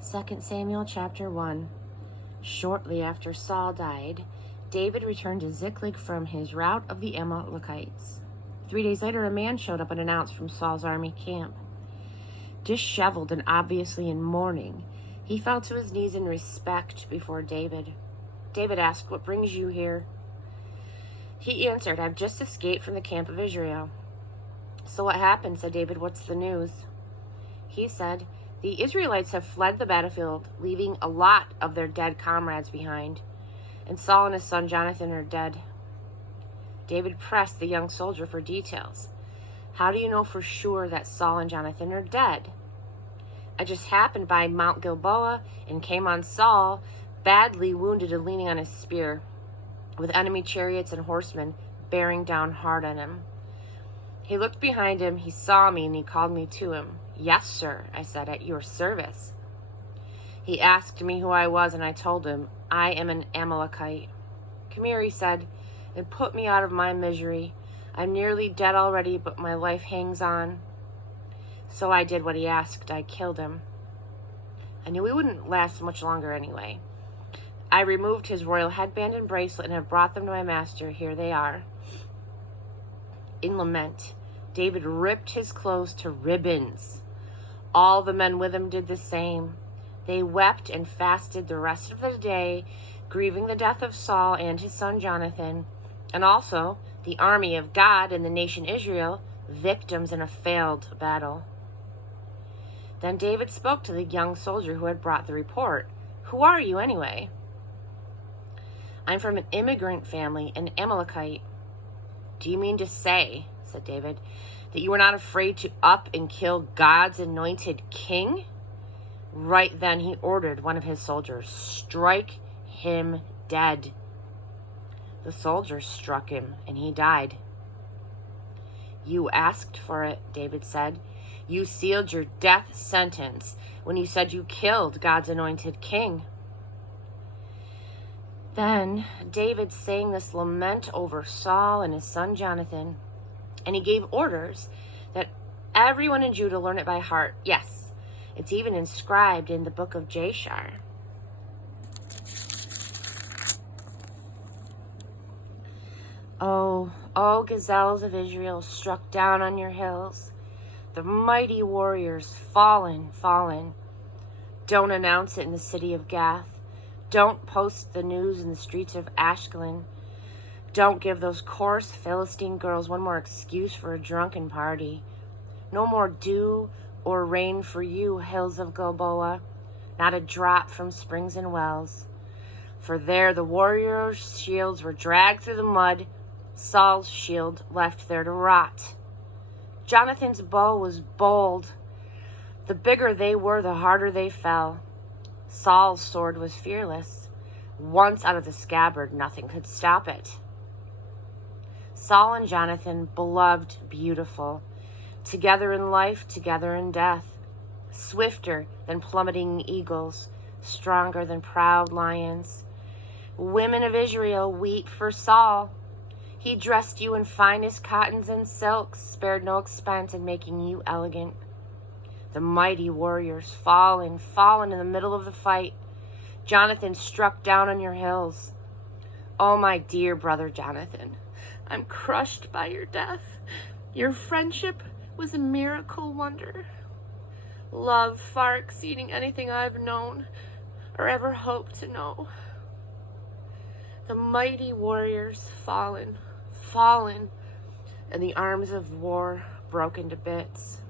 2 Samuel chapter 1. Shortly after Saul died, David returned to Ziklag from his rout of the Amalekites. 3 days later, a man showed up unannounced from Saul's army camp. Disheveled and obviously in mourning, he fell to his knees in respect before David. David asked, "What brings you here?" He answered, "I've just escaped from the camp of Israel." "So what happened?" said David. "What's the news?" He said, "The Israelites have fled the battlefield, leaving a lot of their dead comrades behind, and Saul and his son Jonathan are dead." David pressed the young soldier for details. "How do you know for sure that Saul and Jonathan are dead?" "I just happened by Mount Gilboa and came on Saul, badly wounded and leaning on his spear, with enemy chariots and horsemen bearing down hard on him. He looked behind him, he saw me, and he called me to him. 'Yes, sir,' I said, 'at your service.' He asked me who I was, and I told him, 'I am an Amalekite.' 'Come here,' he said, 'and put me out of my misery. I'm nearly dead already, but my life hangs on.' So I did what he asked. I killed him. I knew he wouldn't last much longer anyway. I removed his royal headband and bracelet and have brought them to my master. Here they are." In lament, David ripped his clothes to ribbons. All the men with him did the same. They wept and fasted the rest of the day, grieving the death of Saul and his son Jonathan, and also the army of God and the nation Israel, victims in a failed battle. Then David spoke to the young soldier who had brought the report. "Who are you anyway?" "I'm from an immigrant family, an Amalekite." "Do you mean to say," said David, "that you were not afraid to up and kill God's anointed king?" Right then he ordered one of his soldiers, "Strike him dead." The soldier struck him, and he died. "You asked for it," David said. "You sealed your death sentence when you said you killed God's anointed king." Then David sang this lament over Saul and his son Jonathan, and he gave orders that everyone in Judah learn it by heart. Yes, it's even inscribed in the book of Jashar. Oh, gazelles of Israel, struck down on your hills, the mighty warriors, fallen, fallen. Don't announce it in the city of Gath. Don't post the news in the streets of Ashkelon. Don't give those coarse Philistine girls one more excuse for a drunken party. No more dew or rain for you, hills of Gilboa, not a drop from springs and wells. For there the warriors' shields were dragged through the mud, Saul's shield left there to rot. Jonathan's bow was bold. The bigger they were, the harder they fell. Saul's sword was fearless. Once out of the scabbard, nothing could stop it. Saul and Jonathan, beloved, beautiful, together in life, together in death, swifter than plummeting eagles, stronger than proud lions. Women of Israel, weep for Saul. He dressed you in finest cottons and silks, spared no expense in making you elegant. The mighty warriors, fallen in the middle of the fight. Jonathan struck down on your hills. Oh, my dear brother Jonathan, I'm crushed by your death. Your friendship was a miracle wonder. Love far exceeding anything I've known or ever hoped to know. The mighty warriors fallen, and the arms of war broken to bits.